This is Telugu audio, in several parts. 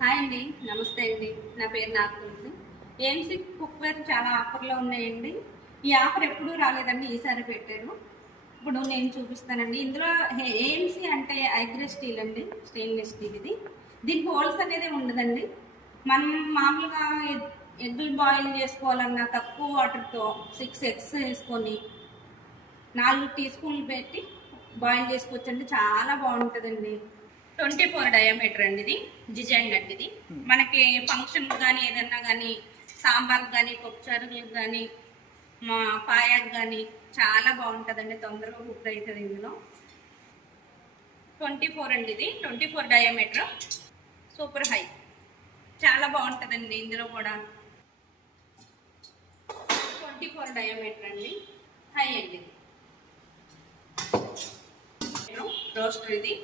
హాయ్ అండి, నమస్తే అండి. నా పేరు నాకు తెలుసు. ఏఎంసీ కుక్వేర్ చాలా ఆఫర్లో ఉన్నాయండి. ఈ ఆఫర్ ఎప్పుడూ రాలేదండి, ఈసారి పెట్టారు. ఇప్పుడు నేను చూపిస్తానండి. ఇందులో ఏఎంసీ అంటే ఐగ్రెస్ స్టీల్ అండి, స్టెయిన్లెస్ స్టీల్ ఇది. దీనికి హోల్స్ అనేది ఉండదండి. మనం మామూలుగా ఎగ్గులు బాయిల్ చేసుకోవాలన్నా తక్కువ వాటర్తో 6 ఎగ్స్ వేసుకొని 4 టీ స్పూన్లు పెట్టి బాయిల్ చేసుకోవచ్చండి. చాలా బాగుంటుందండి. 24 డయామీటర్ అండి ఇది. డిజైన్ అండి ఇది. మనకి ఫంక్షన్ కానీ ఏదన్నా కానీ సాంబార్ కానీ పప్పుచారులకు కానీ మా పాయాకు కానీ చాలా బాగుంటుందండి. తొందరగా కుక్ అవుతుంది ఇందులో. 24 అండి ఇది. 24 డయామీటర్, సూపర్ హై, చాలా బాగుంటుందండి. ఇందులో కూడా 24 డయామీటర్ అండి, హై అండి. రోస్టర్ ఇది.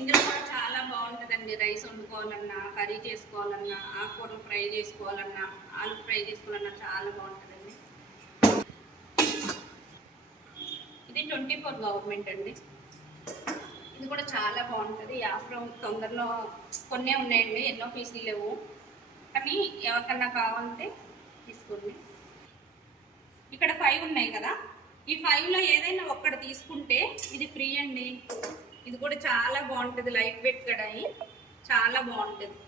ఇందులో కూడా చాలా బాగుంటుందండి. రైస్ వండుకోవాలన్నా, కర్రీ చేసుకోవాలన్నా, ఆకుకూరలు ఫ్రై చేసుకోవాలన్నా, ఆలు ఫ్రై చేసుకోవాలన్నా చాలా బాగుంటుందండి. ఇది 24 గవర్నమెంట్ అండి. ఇది కూడా చాలా బాగుంటుంది. ఆఫ్టర్ తొందరలో కొన్నే ఉన్నాయండి, ఎన్నో పీసులు లేవు. కానీ ఎవరికన్నా కావాలంటే తీసుకోండి. ఇక్కడ 5 ఉన్నాయి కదా, ఈ 5లో ఏదైనా ఒక్కటి తీసుకుంటే ఇది ఫ్రీ అండి. ఇది కూడా చాలా బాగుంటుంది. లైట్ వెయిట్ కడాయి, చాలా బాగుంటుంది.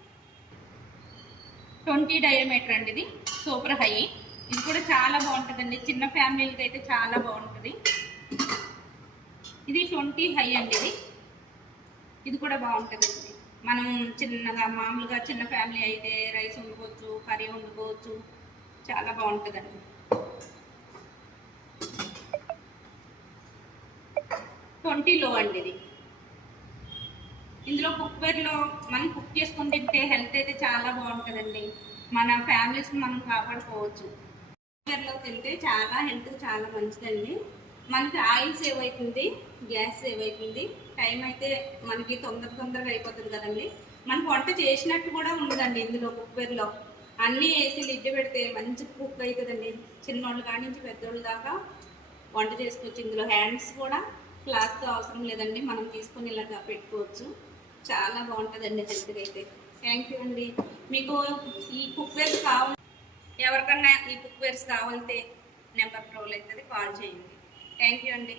20 డయామీటర్ అండి ఇది, సూపర్ హై. ఇది కూడా చాలా బాగుంటుందండి. చిన్న ఫ్యామిలీలకి అయితే చాలా బాగుంటుంది. ఇది 20 హై అండి ఇది. ఇది కూడా బాగుంటుందండి. మనం చిన్నగా మామూలుగా చిన్న ఫ్యామిలీ అయితే రైస్ వండుకోవచ్చు, కర్రీ వండుకోవచ్చు, చాలా బాగుంటుందండి. 20 లో అండి ఇది. ఇందులో కుక్వేర్లో మనం కుక్ చేసుకుని తింటే హెల్త్ అయితే చాలా బాగుంటుందండి. మన ఫ్యామిలీస్ని మనం కాపాడుకోవచ్చు. కుక్వేర్లో తింటే చాలా హెల్త్ చాలా మంచిదండి. మనకి ఆయిల్ సేవ్ అవుతుంది, గ్యాస్ సేవ్ అవుతుంది, టైం అయితే మనకి తొందరగా అయిపోతుంది కదండి. మనకు వంట చేసినట్టు కూడా ఉండదండి. ఇందులో కుక్వేర్లో అన్నీ వేసి లిడ్ పెడితే మంచి కుక్ అవుతుందండి. చిన్నోళ్ళు కాడి నుంచి పెద్దోళ్ళు దాకా వంట చేసుకోవచ్చు. ఇందులో హ్యాండ్స్ కూడా క్లాత్ అవసరం లేదండి, మనం తీసుకొని ఇలాగా పెట్టుకోవచ్చు. చాలా బాగుంటుందండి హెల్త్కి అయితే. థ్యాంక్ యూ అండి. మీకు ఈ కుక్వేర్స్ కావాలి, ఎవరికన్నా ఈ కుక్వేర్స్ కావాలంటే నెంబర్ ప్రోల్ అవుతుంది, కాల్ చేయండి. థ్యాంక్ యూ అండి.